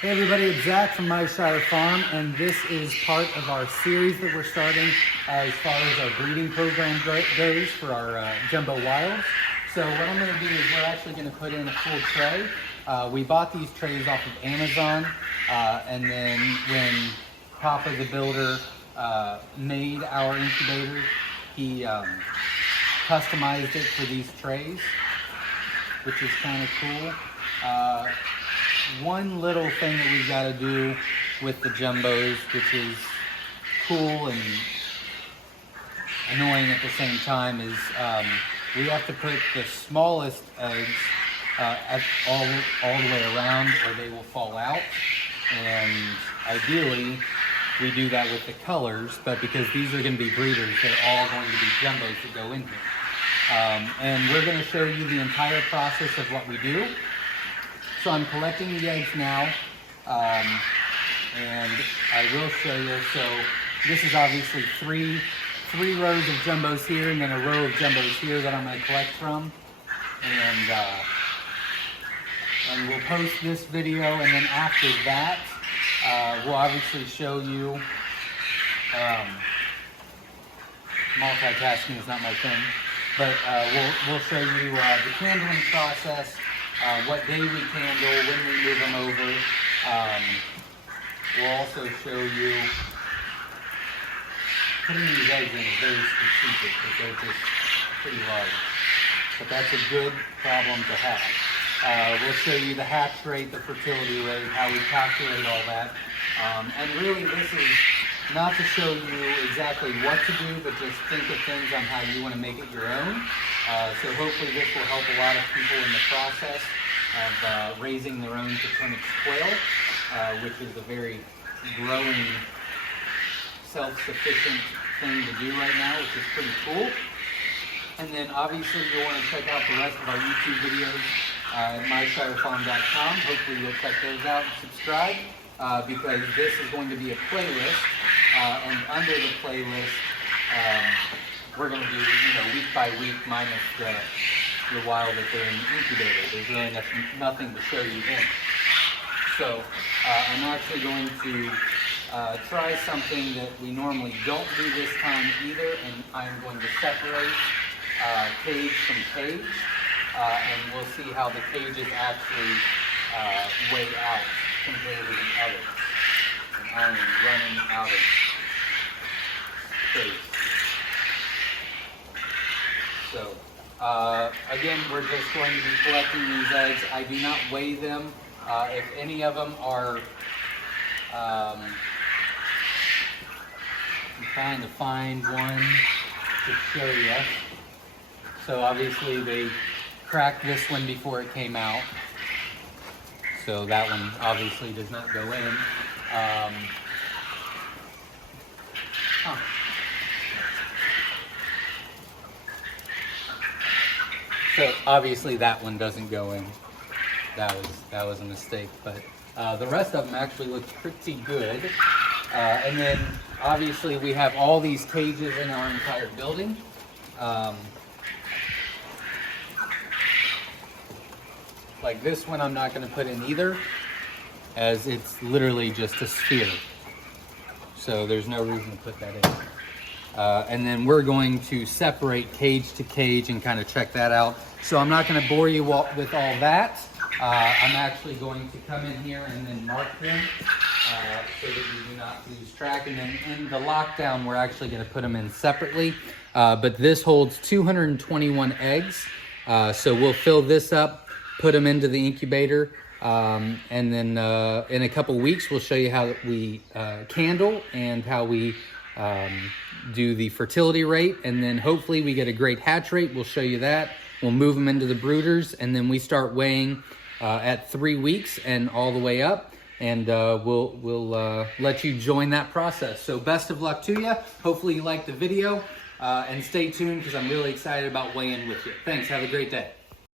Hey everybody, it's Zach from Myshire Farm, and this is part of our series that we're starting as far as our breeding program goes for our jumbo wilds. So what I'm going to do is we're actually going to put in a full tray. We bought these trays off of Amazon, and then when Papa the builder made our incubator, he customized it for these trays, which is kind of cool. One little thing that we've got to do with the jumbos, which is cool and annoying at the same time, is we have to put the smallest eggs all the way around or they will fall out. And ideally, we do that with the colors, but because these are going to be breeders, they're all going to be jumbos that go in here. And we're going to show you the entire process of what we do. So I'm collecting the eggs now, and I will show you. So this is obviously three rows of jumbos here, and then a row of jumbos here that I'm going to collect from. And we'll post this video, and then after that, we'll obviously show you. Multitasking is not my thing, but we'll show you the candling process. What day we candle, when we move them over. We'll also show you putting these eggs in is very strategic because they're just pretty large. But that's a good problem to have. We'll show you the hatch rate, the fertility rate, how we calculate all that. And really this is not to show you exactly what to do, but just think of things on how you want to make it your own. So hopefully this will help a lot of people in the process of raising their own Coturnix quail, which is a very growing, self-sufficient thing to do right now, which is pretty cool. And then obviously you'll want to check out the rest of our YouTube videos at myshirefarm.com. Hopefully you'll check those out and subscribe, because this is going to be a playlist, and under the playlist, we're going to do, week by week minus the wild that they're in the incubator. There's really nothing to show you then. So I'm actually going to try something that we normally don't do this time either, and I'm going to separate cage from cage, and we'll see how the cages actually weigh out compared to the others. And I am running out of space. So, again, we're just going to be collecting these eggs. I do not weigh them. If any of them are, I'm trying to find one to show you. So obviously they cracked this one before it came out. So that one obviously does not go in. So obviously that one doesn't go in. That was a mistake, but the rest of them actually look pretty good. And then obviously we have all these cages in our entire building. Like this one I'm not going to put in either, as it's literally just a sphere. So there's no reason to put that in. And then we're going to separate cage to cage and kind of check that out. So I'm not going to bore you with all that. I'm actually going to come in here and then mark them so that you do not lose track. And then in the lockdown, we're actually going to put them in separately. But this holds 221 eggs. So we'll fill this up, put them into the incubator, and then in a couple weeks, we'll show you how we candle and how we do the fertility rate, and then hopefully we get a great hatch rate. We'll show you that. We'll move them into the brooders, and then we start weighing at 3 weeks and all the way up, and we'll let you join that process. So best of luck to you. Hopefully you liked the video, and stay tuned because I'm really excited about weighing with you. Thanks. Have a great day.